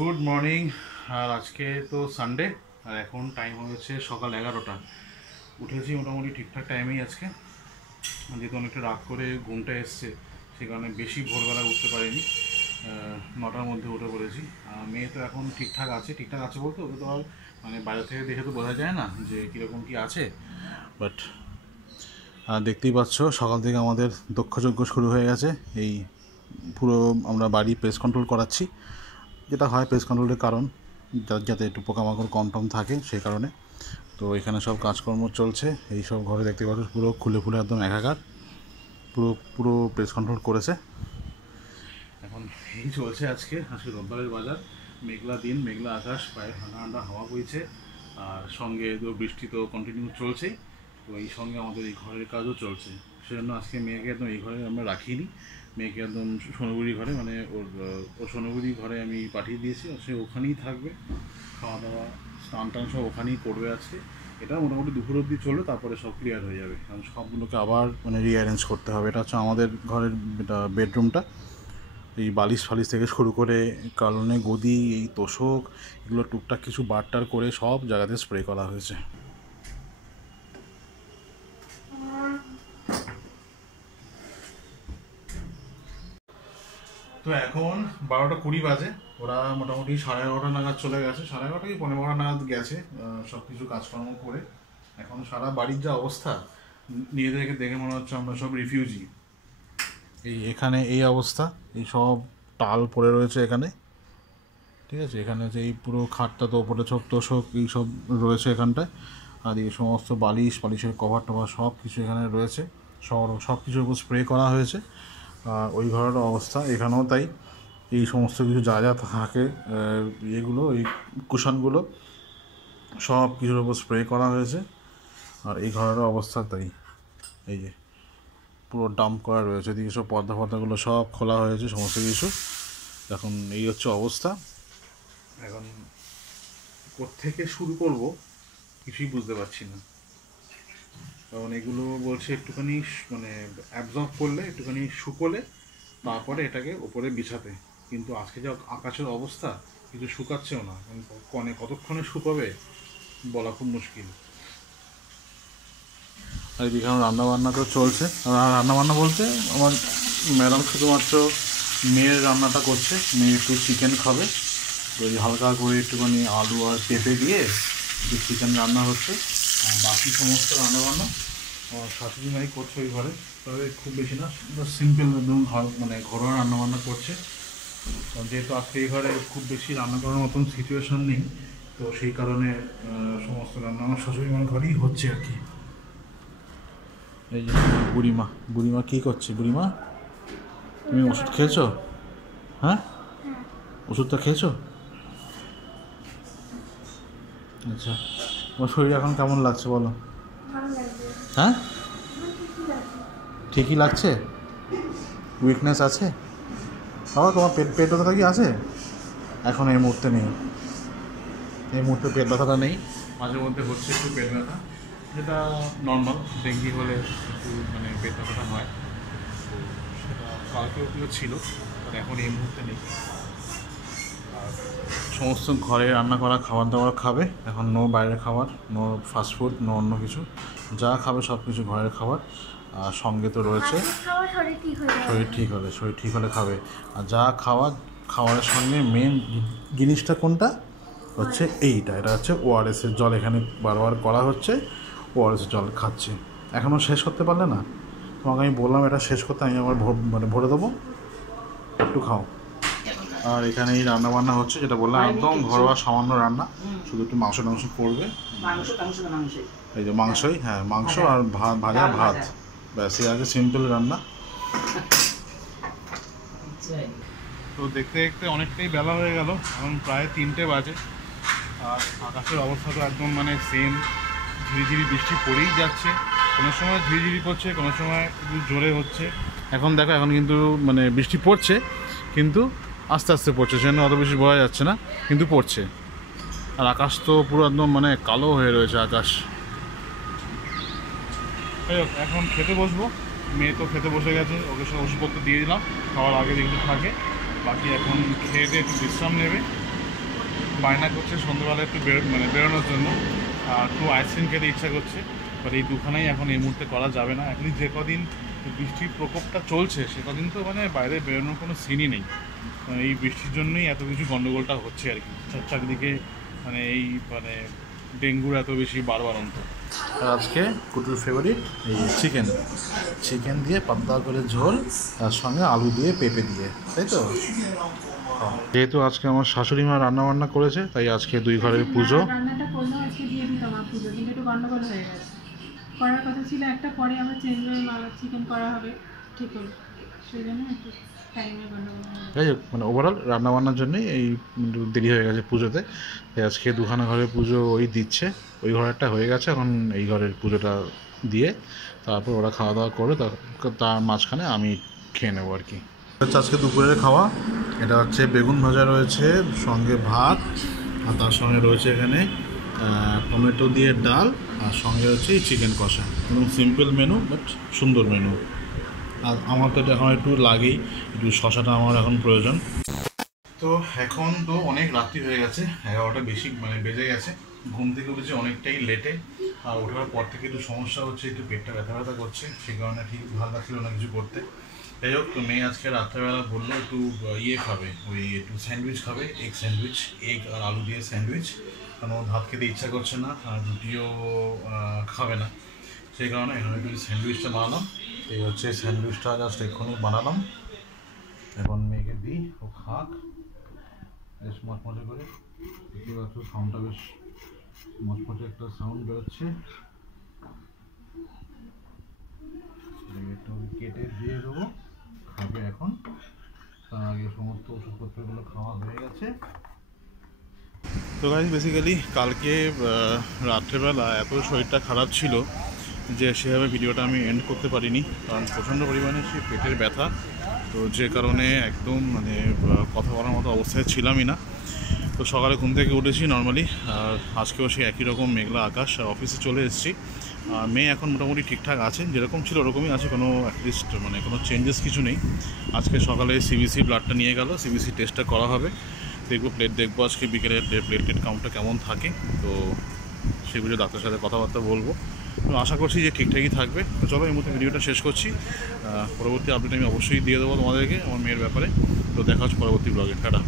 Good morning. আর আজকে তো Sunday, আর এখন টাইম হয়েছে সকাল 11টা। উঠেছি মোটামুটি ঠিকঠাক টাইমেই আজকে, যেহেতু অনেকটা রাত করে ঘুমটা এসছে সে কারণে বেশি ভোরবেলা উঠতে পারিনি। 9টার মধ্যে উঠে পড়েছি। মেয়ে তো এখন ঠিকঠাক আছে, ঠিকঠাক আছে বলতে ওকে তো আর মানে বাইরে থেকে দেখে তো বোঝা যায় না যে কীরকম কী আছে, বাট দেখতেই পাচ্ছ সকাল থেকে আমাদের দক্ষযজ্ঞ শুরু হয়ে গেছে। এই পুরো আমরা বাড়ি পেস্ট কন্ট্রোল করাচ্ছি, যেটা হয় পেস্ট কন্ট্রোলের কারণ যাতে একটু পোকামাকড় কম টম থাকে সেই কারণে। তো এখানে সব কাজকর্ম চলছে। এই সব ঘরে দেখতে পাচ্ছ পুরো খুলে ফুলে একদম একাকার, পুরো পুরো পেস্ট কন্ট্রোল করেছে। এখন এই চলছে আজকে রোববারের বাজার। মেঘলা দিন, মেঘলা আকাশ, পায়ে ঠান্ডা ঠান্ডা হাওয়া বইছে, আর সঙ্গে তো বৃষ্টি তো কন্টিনিউ চলছেই। তো এই সঙ্গে আমাদের এই ঘরের কাজও চলছে, সেজন্য আজকে মেয়েকে একদম এই ঘরে আমরা রাখিনি। মেয়েকে একদম সোনগুড়ি ঘরে, মানে ওর সোনগুড়ি ঘরে আমি পাঠিয়ে দিয়েছি, সে ওখানেই থাকবে, খাওয়া দাওয়া স্নান টান সব ওখানেই করবে আজকে। এটা মোটামুটি দুপুর অবধি চলবে, তারপরে সব ক্লিয়ার হয়ে যাবে, কারণ সবগুলোকে আবার মানে রিঅ্যারেঞ্জ করতে হবে। এটা হচ্ছে আমাদের ঘরের এটা বেডরুমটা। এই বালিশ ফালিশ থেকে শুরু করে কালনে গদি, এই তোষক, এগুলো টুকটাক কিছু বারটার করে সব জায়গাতে স্প্রে করা হয়েছে। তো এখন 12টা 20 বাজে। ওরা মোটামুটি 11:30 নাগাদ চলে গেছে, 11:30 কি 11:15 নাগাদ গেছে সব কিছু কাজকর্ম করে। এখন সারা বাড়ির যা অবস্থা, নিজেদেরকে দেখে মনে হচ্ছে আমরা সব রিফিউজি। এই এখানে এই অবস্থা, এই সব টাল পড়ে রয়েছে এখানে, ঠিক আছে। এখানে হচ্ছে এই পুরো খাটটা তো ওপরে ছোপ তোষক এই সব রয়েছে এখানটায়, আর এই সমস্ত বালিশ পালিশের কভার টভার সব কিছু এখানে রয়েছে, সব কিছুর উপর স্প্রে করা হয়েছে। ওই ঘরের অবস্থা এখানেও তাই, এই সমস্ত কিছু যা যা থাকে এগুলো, এই কুশনগুলো সব কিছুর উপর স্প্রে করা হয়েছে। আর এই ঘরের অবস্থা তাই, এই যে পুরো ডাম্প করা রয়েছে, এদিকে সব পর্দাগুলো সব খোলা হয়েছে সমস্ত কিছু। এখন এই হচ্ছে অবস্থা। এখন কোত্থেকে শুরু করব কিছুই বুঝতে পারছি না, কারণ এগুলো বলছে একটুখানি মানে অ্যাবজর্ব করলে, একটুখানি শুকোলে তারপরে এটাকে ওপরে বিছাতে। কিন্তু আজকে যা আকাশের অবস্থা, কিছু শুকাচ্ছেও না, কতক্ষণে শুকোবে বলা খুব মুশকিল। আর এদিকে রান্নাবান্না তো চলছে। রান্নাবান্না বলতে আমার ম্যাডাম শুধুমাত্র মেয়ের রান্নাটা করছে, মেয়ে একটু চিকেন খাবে, তো এই হালকা করে একটুখানি আলু আর পেঁপে দিয়ে একটু চিকেন রান্না হচ্ছে। আর বাকি সমস্ত রান্নাবান্না আমার শাশুড়ি মাই করছে ওই ঘরে, তবে খুব বেশি না, সিম্পল একদম মানে ঘরোয়া রান্নাবান্না করছে। কারণ যেহেতু আজকে এই ঘরে খুব বেশি রান্না করার মতন সিচুয়েশান নেই, তো সেই কারণে সমস্ত রান্না আমার শাশুড়ি মার ঘরেই হচ্ছে আর কি। এই যে বুড়িমা কী করছে? বুড়িমা, তুমি ওষুধ খেয়েছো? হ্যাঁ, ওষুধটা খেয়েছো? আচ্ছা, তোমার শরীর এখন কেমন লাগছে বলো? হ্যাঁ, ঠিকই লাগছে? উইকনেস আছে বাবা? তোমার পেট ব্যথাটা কি আছে এখন? এই মুহূর্তে নেই, এই মুহূর্তে পেট ব্যথাটা নেই। মাঝে মধ্যে হচ্ছে একটু পেট ব্যথা, যেটা নর্মাল, ডেঙ্গি হলে একটু মানে পেট ব্যথাটা হয়, তো সেটা কালকেও ছিল, আর এখন এই মুহূর্তে নেই। আর সমস্ত ঘরে রান্না করা খাবার দাবার খাবে এখন, নো বাইরের খাবার, নো ফাস্টফুড, নো অন্য কিছু, যা খাবে সব কিছু ঘরের খাবার। আর সঙ্গে তো রয়েছে শরীর ঠিক হলে খাবে। আর যা খাবারের সঙ্গে মেন জিনিসটা কোনটা হচ্ছে এটা হচ্ছে ওআরএসের জল। এখানে বারবার করা হচ্ছে, ওআরএসের জল খাচ্ছে। এখনও শেষ করতে পারলে না? তোমাকে আমি বললাম এটা শেষ করতে, আমি আবার মানে ভরে দেবো, একটু খাও। আর এখানে এই রান্নাবান্না হচ্ছে, যেটা বললাম একদম ঘরোয়া সামান্য রান্না, শুধু একটু মাংস করবে। এই যে মাংসই, হ্যাঁ মাংস আর ভাজা ভাত, ব্যাস এই আগে সিম্পল রান্না। তো দেখতে দেখতে অনেকটাই বেলা হয়ে গেল, এখন প্রায় 3টে বাজে। আর আকাশের অবস্থা তো একদম মানে সেম, ঝিরিঝিরি বৃষ্টি পড়েই যাচ্ছে, কোনো সময় ঝিরিঝিরি পড়ছে, কোনো সময় একটু জোরে হচ্ছে। এখন দেখো, এখন কিন্তু মানে বৃষ্টি পড়ছে, কিন্তু আস্তে আস্তে পড়ছে, সেজন্য অত বেশি বোঝা যাচ্ছে না, কিন্তু পড়ছে। আর আকাশ তো পুরো একদম মানে কালো হয়ে রয়েছে আকাশ। এখন খেতে বসবো, মেয়ে তো খেতে বসে গেছে, ওকে সব ওষুধপত্র দিয়ে দিলাম, খাওয়ার আগে যেগুলো থাকে, বাকি এখন খেয়ে দিয়ে একটু বিশ্রাম নেবে, বায়না করছে সন্ধ্যাবেলা একটু বেরোনোর জন্য, আর একটু আইসক্রিম খেতে ইচ্ছা করছে। বাট এই দুখানাই এখন এই মুহূর্তে করা যাবে না। এখন যে কদিন বৃষ্টির প্রকোপটা চলছে সে কদিন তো বাইরে বেরোনোর কোনো সিনই নেই। এই বৃষ্টির জন্যই এত কিছু গণ্ডগোলটা হচ্ছে আর কি, চারদিকে এই ডেঙ্গুর এত বেশি বাড়ন্ত। আর আজকে কুটুর ফেভারিট এই চিকেন দিয়ে পাতলা করে ঝোল, তার সঙ্গে আলু দিয়ে পেঁপে দিয়ে, তাই তো। যেহেতু আজকে আমার শাশুড়ি মা রান্নাবান্না করেছে, তাই আজকে 2 ঘরের পুজো। রান্নাটা করলেও আজকে দিয়ে দিতাম পুজো, কিন্তু একটু গন্ডগোল হয়ে গেছে। করার কথা ছিল একটা, পরে আবার চেঞ্জ হয়ে চিকেন করা হবে, ঠিক হলো, সেই জন্য একটু টাইমে গন্ডগোল হয়ে গেছে। যাই হোক ওভারঅল রান্নাবান্নার জন্যই এই দেরি হয়ে গেছে পুজোতে। তাই আজকে 2খানা ঘরের পুজো ওই দিচ্ছে, ওই ঘরেরটা হয়ে গেছে, এখন এই ঘরের পুজোটা দিয়ে তারপর ওরা খাওয়া দাওয়া করে তার মাঝখানে আমি খেয়ে নেবো আর কি। আজকে দুপুরের খাওয়া এটা হচ্ছে বেগুন ভাজা রয়েছে, সঙ্গে ভাত, আর তার সঙ্গে রয়েছে এখানে টমেটো দিয়ে ডাল, আর সঙ্গে হচ্ছে চিকেন কষা। একদম সিম্পল মেনু, বাট সুন্দর মেনু। আর আমার তো এখন একটু লাগেই, একটু শশাটা আমার এখন প্রয়োজন। তো এখন তো অনেক রাত্রি হয়ে গেছে, 11টা বেশি বেজে গেছে। ঘুম থেকে উঠেছে অনেকটাই লেটে, আর ওঠার পর থেকে একটু সমস্যা হচ্ছে, একটু পেটটা ব্যথা করছে, সেই কারণে ঠিক ভালো লাগছিল না কিছু করতে। যাই হোক, মেয়ে আজকে রাত্রেবেলা বললো একটু খাবে, ওই একটু স্যান্ডউইচ খাবে, এগ স্যান্ডউইচ, এগ আর আলু দিয়ে স্যান্ডউইচ, কারণ ও ভাত খেতে ইচ্ছা করছে না, আর রুটিও খাবে না, সেই কারণে এখানে একটু স্যান্ডউইচটা বানালাম। এই হচ্ছে স্যান্ডউইচটা, জাস্ট এক্ষুনি বানালাম, এখন মেয়েকে দিই, ও খাক বেশ মচমচে করে। দেখতে পাচ্ছ সাউন্ডটা বেশ মচমচে একটা সাউন্ড বেরোচ্ছে। একটু কেটে দিয়ে দেবো, খাবে এখন। তার আগে সমস্ত ওষুধপত্রগুলো খাওয়া হয়ে গেছে। তো গাইস, বেসিক্যালি কালকে রাত্রেবেলা এত শরীরটা খারাপ ছিল যে সেভাবে ভিডিওটা আমি এন্ড করতে পারিনি, কারণ প্রচণ্ড পরিমাণে সে পেটের ব্যথা, তো যে কারণে একদম কথা বলার মতো অবস্থায় ছিলামই না। তো সকালে ঘুম থেকে উঠেছি নর্মালি, আর আজকেও সে একই রকম মেঘলা আকাশ, অফিসে চলে এসেছি। মেয়ে এখন মোটামুটি ঠিকঠাক আছে, যেরকম ছিল ওরকমই আছে, কোনো অ্যাটলিস্ট কোনো চেঞ্জেস কিছু নেই। আজকে সকালে সিবিসি ব্লাডটা নিয়ে গেল, সিবিসি টেস্টটা করা হবে, দেখবো আজকে বিকেলে প্লেটলেট কাউন্টটা কেমন থাকে, তো সেগুলো ডাক্তারের সাথে কথাবার্তা বলবো। তো আশা করছি যে ঠিকঠাকই থাকবে। তো চলো এই মুহূর্তে ভিডিওটা শেষ করছি, পরবর্তী আপডেট আমি অবশ্যই দিয়ে দেবো তোমাদেরকে আমার মেয়ের ব্যাপারে। তো দেখা হচ্ছে পরবর্তী ব্লগে, টাটা।